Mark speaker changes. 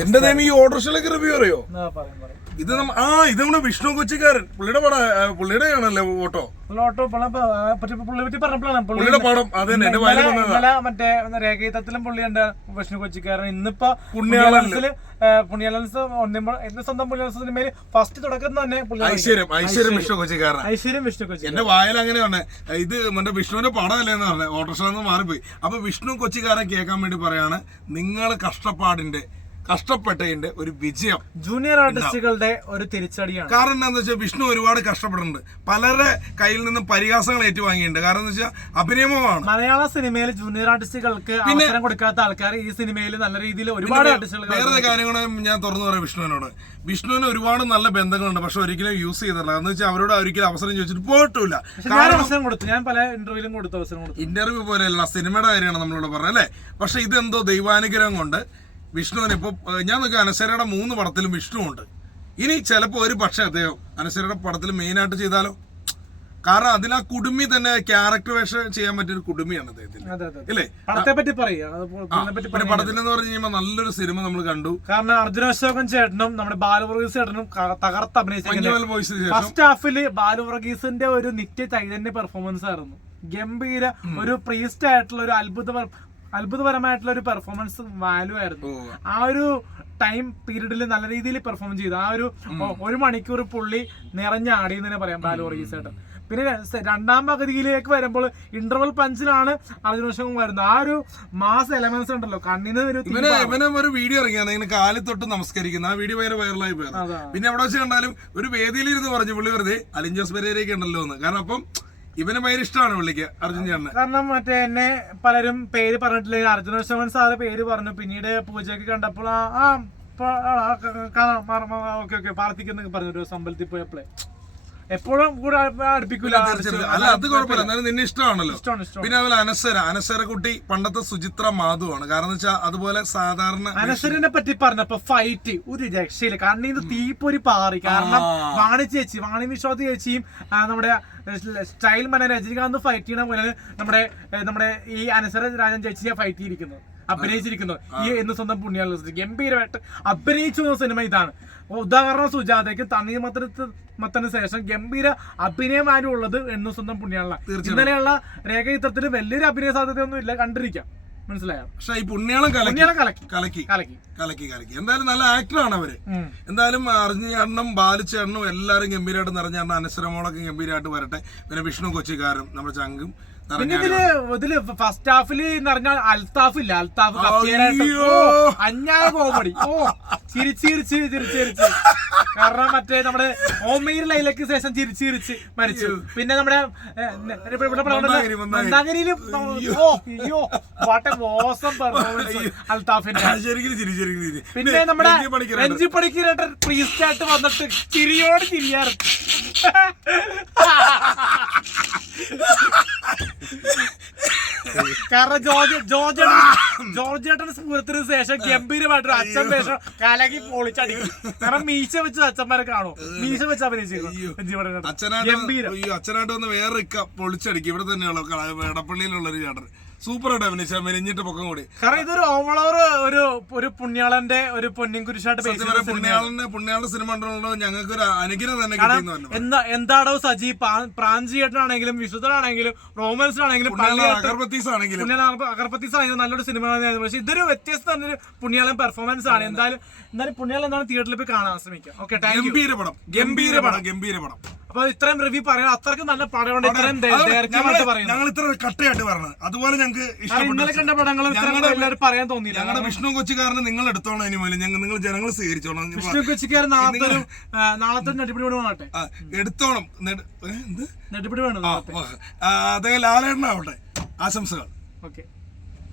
Speaker 1: എന്റെ ദൈവം ഈ ഓർഡർ ഷെല്ലൊക്കെ റിവ്യൂ അറിയോ
Speaker 2: എന്നാ
Speaker 1: ഇത് നമ്മ- ആ ഇത് നമ്മുടെ വിഷ്ണു കൊച്ചിക്കാരൻ. പുള്ളിയുടെ പടം പുള്ളിയുടെ ആണല്ലേ ഓട്ടോ?
Speaker 2: ഓട്ടോ
Speaker 1: പുള്ളിയുടെ പടം അത് തന്നെ എന്റെ വയലിൽ വന്നതാ.
Speaker 2: മറ്റേ രേഖയിത്തത്തിലും പുള്ളിയുണ്ട് വിഷ്ണു കൊച്ചിക്കാരൻ. ഇന്നിപ്പോ. പുണ്യാളൻസിൽ പുണ്യാലൻസ് ഒന്നിമ്പോ എന്റെ സ്വന്തം പുണ്യാലൻസ് സിനിമയിൽ ഫസ്റ്റ് തുടക്കം തന്നെ
Speaker 1: ഐശ്വര്യം ഐശ്വര്യം വിഷ്ണു കൊച്ചിക്കാരൻ
Speaker 2: ഐശ്വര്യം വിഷ്ണു കൊച്ചി
Speaker 1: എന്റെ വായൽ അങ്ങനെയാണ് ഇത് മറ്റേ വിഷ്ണുവിന്റെ പടമല്ലേന്ന് പറഞ്ഞത് ഓട്ടോറിക്ഷ നിന്ന് മാറിപ്പോയി. അപ്പൊ വിഷ്ണു കൊച്ചിക്കാരൻ കേൾക്കാൻ വേണ്ടി പറയാണ് നിങ്ങൾ കഷ്ടപ്പാടിന്റെ കഷ്ടപ്പെട്ടതിന്റെ ഒരു വിജയം
Speaker 2: ജൂനിയർ ആർട്ടിസ്റ്റുകളുടെ ഒരു തിരിച്ചടിയാണ്.
Speaker 1: കാരണം എന്താണെന്ന് വെച്ചാൽ വിഷ്ണു ഒരുപാട് കഷ്ടപ്പെടുന്നുണ്ട് പലരുടെ കയ്യിൽ നിന്നും പരിഹാസങ്ങൾ ഏറ്റുവാങ്ങിയിട്ടുണ്ട്. കാരണം എന്ന് വെച്ചാൽ അഭിനയമാണ്
Speaker 2: മലയാള സിനിമയിൽ ജൂനിയർ ആർട്ടിസ്റ്റുകൾക്ക് അവസരം കൊടുക്കാത്ത ആൾക്കാർ ഈ സിനിമയിൽ നല്ല രീതിയിൽ ഒരുപാട് ആർട്ടിസ്റ്റുകൾ
Speaker 1: വേറെ കാര്യങ്ങളും ഞാൻ തുറന്നു പറയാം വിഷ്ണുവിനോട്. വിഷ്ണുവിന് ഒരുപാട് നല്ല ബന്ധങ്ങളുണ്ട്. പക്ഷെ ഒരിക്കലും യൂസ് ചെയ്തിട്ടില്ല. എന്ന് വെച്ചാൽ അവരോട് ഒരിക്കലും അവസരം ചോദിച്ചിട്ട് പോയിട്ടില്ല.
Speaker 2: അവസരം കൊടുത്തു. ഞാൻ പല ഇന്റർവ്യൂലും കൊടുത്തു അവസരം കൊടുത്തു.
Speaker 1: ഇന്റർവ്യൂ പോലെയല്ല സിനിമയുടെ കാര്യമാണ് നമ്മളോട് പറഞ്ഞത് അല്ലേ? പക്ഷെ ഇതെന്തോ ദൈവാനുഗ്രഹം കൊണ്ട് വിഷ്ണുവിന് ഇപ്പൊ ഞാൻ നോക്കി അനശ്വരയുടെ മൂന്ന് പടത്തിലും വിഷ്ണു ഉണ്ട്. ഇനി ചിലപ്പോൾ ഒരു പക്ഷേ അദ്ദേഹം അനശ്വരയുടെ പടത്തിൽ മെയിനായിട്ട് ചെയ്താലോ? കാരണം അതിൽ ആ കുടുംബി തന്നെ ക്യാരക്ടർ വേഷം ചെയ്യാൻ പറ്റിയൊരു കുടുംബിയാണ് അദ്ദേഹത്തിന്. ഇല്ലേ?
Speaker 2: പടത്തെ പറ്റി പറയാ. അത് ഇതിനെ പറ്റി
Speaker 1: പിന്നെ പടത്തിൽ എന്ന് പറഞ്ഞു കഴിയുമ്പോൾ നല്ലൊരു സിനിമ നമ്മൾ കണ്ടു.
Speaker 2: കാരണം അർജുന അശോകൻ ചേട്ടനും നമ്മുടെ ബാലവർഗീസ് ചേട്ടനും തകർത്ത്
Speaker 1: ശേഷം.
Speaker 2: ഫസ്റ്റ് ഹാഫിൽ ബാലുവർഗീസിന്റെ ഒരു നിത്യ ചൈതന്യ പെർഫോമൻസ് ആയിരുന്നു. ഗംഭീര ഒരു പ്രീസ്റ്റ് ആയിട്ടുള്ള ഒരു അത്ഭുത അത്ഭുതപരമായിട്ടുള്ള ഒരു പെർഫോമൻസ് വാല്യൂ ആയിരുന്നു. ആ ഒരു ടൈം പീരീഡിൽ നല്ല രീതിയിൽ പെർഫോം ചെയ്തു. ആ ഒരു ഒരു മണിക്കൂർ പുള്ളി നിറഞ്ഞാടി എന്ന് തന്നെ പറയാം ബാലുവർഗീസ് ചേട്ടൻ പിന്നെ രണ്ടാം പകുതിയിലേക്ക് വരുമ്പോൾ ഇന്റർവൽ പഞ്ചിലാണ് അർജുനോഷം വരുന്നത്. ആ ഒരു മാസ് എലമെന്റ്സ് ഉണ്ടല്ലോ. കണ്ണിന് ഒരു
Speaker 1: ഇവന് ഒരു വീഡിയോ ഇറങ്ങിയാണ് ഇങ്ങനെ കാലിൽ തൊട്ട് നമസ്കരിക്കുന്ന. ആ വീഡിയോ ഭയങ്കര വൈറലായി പോയത് പിന്നെ എവിടെ വെച്ച് കണ്ടാലും ഒരു വേദിയിലിരുന്ന് പറഞ്ഞു പുള്ളി വെറുതെ അലിഞ്ചോസ് പെരേരയൊക്കെ ഉണ്ടല്ലോ എന്ന് കാരണം അപ്പം ഇവന് ഭയങ്കര ഇഷ്ടമാണ് പുള്ളിക്ക് അർജുൻ ചേട്ടന്
Speaker 2: കാരണം മറ്റേ എന്നെ പലരും പേര് പറഞ്ഞിട്ടില്ല അർജുന സാറ് പേര് പറഞ്ഞു പിന്നീട് പൂജയ്ക്ക് കണ്ടപ്പോൾ ആ ഓക്കെ ഓക്കെ പ്രാർത്ഥിക്കുന്നൊക്കെ പറഞ്ഞു ഒരു അമ്പലത്തിൽ പോയപ്പോഴേ എപ്പോഴും കൂടെ അടുപ്പിക്കൂല.
Speaker 1: അല്ല അത് കുഴപ്പമില്ല. എന്നാലും നിന്നെ ഇഷ്ടമാണല്ലോ.
Speaker 2: ഇഷ്ടമാണ് ഇഷ്ടമാണ്.
Speaker 1: പിന്നെ അതുപോലെ അനശ്വര അനശ്വര കുട്ടി പണ്ടത്തെ സുചിത്ര മാധുവാണ് കാരണം വെച്ചാൽ അതുപോലെ സാധാരണ
Speaker 2: അനശ്വരനെ പറ്റി പറഞ്ഞപ്പോ ഫൈറ്റ് ഒരു രക്ഷയില്ല. ഇത് തീപ്പൊരി പാറി. കാരണം. വാണി ചേച്ചി വാണി വിശ്വാസി ചേച്ചിയും നമ്മുടെ സ്റ്റൈൽ മന രജനികാന്ത് ഫൈറ്റ് ചെയ്യണ പോലെ നമ്മുടെ നമ്മുടെ ഈ അനസര രാജൻ ചേച്ചിയെ ഫൈറ്റ് ചെയ്തിരിക്കുന്നത്. അഭിനയിച്ചിരിക്കുന്നത് ഈ എന്ന് സ്വന്തം പുണ്യാളി ഗംഭീരമായിട്ട് അഭിനയിച്ചു എന്ന സിനിമ ഇതാണ്. ഉദാഹരണം സുജാതയ്ക്ക് തണ്ണീർമത്തനത്ത് മത്തന് ശേഷം ഗംഭീര അഭിനയമാനും ഉള്ളത് എന്ന് സ്വന്തം പുണ്യാള. ഇന്നലെയുള്ള രേഖ ചിത്രത്തിൽ വലിയൊരു അഭിനയ സാധ്യതയൊന്നും ഇല്ല കണ്ടിരിക്കാം. മനസ്സിലായോ?
Speaker 1: പക്ഷെ ഈ പുണ്യാളം കലക്കി.
Speaker 2: കലക്കി.
Speaker 1: കലക്കി.
Speaker 2: കലക്കി.
Speaker 1: എന്തായാലും നല്ല ആക്ടറാണ്
Speaker 2: അവർ.
Speaker 1: എന്തായാലും അറിഞ്ഞണ്ണും ബാലിച്ചേണ്ണും എല്ലാവരും ഗംഭീരമായിട്ട് നിറഞ്ഞാണ് അനശ്വരമോളൊക്കെ ഗംഭീരമായിട്ട് വരട്ടെ. പിന്നെ വിഷ്ണു കൊച്ചിക്കാരും നമ്മുടെ ചങ്കും
Speaker 2: പിന്നെ ഇതിൽ ഇതിൽ ഫസ്റ്റ് ഹാഫിൽ എന്ന് പറഞ്ഞാൽ അൽത്താഫ് ഇല്ല? അൽത്താഫ് അഞ്ഞാറ് കോമഡി ഓ ചിരിച്ച് ചിരിച്ച് ചിരിച്ച് ചിരിച്ച്. കാരണം മറ്റേ നമ്മുടെ ഓമയിൽ ലൈലക്ക് ശേഷം ചിരിച്ച് ചിരിച്ച് മരിച്ചു. പിന്നെ നമ്മുടെ ഓ അയ്യോ. വാട്ടെ മോശം പെർഫോമൻസ് അൽത്താഫിന്റെ. പിന്നെ നമ്മുടെ
Speaker 1: രഞ്ജി പണിക്കരുണ്ട്.
Speaker 2: രഞ്ജി പണിക്കരായിട്ട് പ്രീസ്റ്റ് ആയിട്ട് വന്നിട്ട് ചിരിയോട് ചിരിയാറ്. കാരണം ജോർജ് ജോർജ് ജോർജ് ഏട്ടൻ സ്ഫൂരത്തിന് ശേഷം ഗംഭീരമായിട്ടൊരു അച്ഛൻ വേഷം കലകി പൊളിച്ചടിക്കും. കാരണം മീശ വെച്ച് അച്ഛന്മാരെ കാണും. മീശ വെച്ച് പണിക്കർ
Speaker 1: അച്ഛനായിട്ട് അച്ഛനായിട്ട് വന്ന് വേറെ പൊളിച്ചടിക്കും. ഇവിടെ തന്നെയുള്ള എടപ്പള്ളിയിലുള്ള ഒരു ചേട്ടൻ. സൂപ്പറായിട്ട് ഡെഫിനിഷൻ മെലിഞ്ഞിട്ട് പൊക്കം കൂടി.
Speaker 2: കാരണം ഇതൊരു ഓവളോർ ഒരു ഒരു പുണ്യാളന്റെ ഒരു പൊന്നിൻ കുരിശായിട്ട്
Speaker 1: പുണ്യാളന്റെ പുണ്യാളുടെ സിനിമ ഉണ്ടല്ലോ ഞങ്ങൾക്ക് ഒരു അനുഗ്രഹം തന്നെ കിട്ടിയെന്ന്
Speaker 2: എന്താ എന്താടോ സജി പ്രാഞ്ചിയേട്ടനാണെങ്കിലും വിശുദ്ധനാണെങ്കിലും റോമൻസിനാണെങ്കിലും ആണെങ്കിലും
Speaker 1: അഗർബത്തീസ് ആണെങ്കിലും
Speaker 2: അഗർബത്തീസ് ആണെങ്കിലും നല്ലൊരു സിനിമ തന്നെയായിരുന്നു പക്ഷെ ഇതൊരു വ്യത്യസ്ത തന്നെ പുണ്യാളൻ പെർഫോമൻസ് ആണ്. എന്തായാലും എന്തായാലും പുണ്യാളൻ എന്താണ് തിയേറ്ററിൽ പോയി കാണാൻ ശ്രമിക്കാം ഓക്കെ
Speaker 1: ഗംഭീര പടം. ഗംഭീര പടം. ഗംഭീര പടം.
Speaker 2: അപ്പൊ ഇത്രയും റിവ്യൂ പറയണം അത്രക്കും നല്ല ഇത്രയും ദൈർഘ്യമായിട്ട് പറയുന്നത്
Speaker 1: ഞങ്ങൾ ഇത്ര കട്ടയായിട്ട് പറഞ്ഞത്. അതുപോലെ ഞങ്ങൾക്ക്
Speaker 2: ഇന്നലെ കണ്ട
Speaker 1: പടങ്ങൾ
Speaker 2: എല്ലാവരും പറയാൻ തോന്നിയില്ല.
Speaker 1: ഞങ്ങളുടെ വിഷ്ണു കൊച്ചിക്കാരനെ നിങ്ങൾ എടുത്തോളാം ഇനി മുതൽ. ഞങ്ങൾ നിങ്ങൾ ജനങ്ങൾ സ്വീകരിച്ചോളാം
Speaker 2: വിഷ്ണു കൊച്ചിക്കാരൻ നാളത്തെ നാളത്തെ ഒരു നെട്ടിപ്പിടി വേണമാട്ടെ
Speaker 1: എടുത്തോണം.
Speaker 2: വേണം
Speaker 1: അദ്ദേഹം ലാലേട്ടനാവട്ടെ. ആശംസകൾ.
Speaker 2: ഓക്കെ.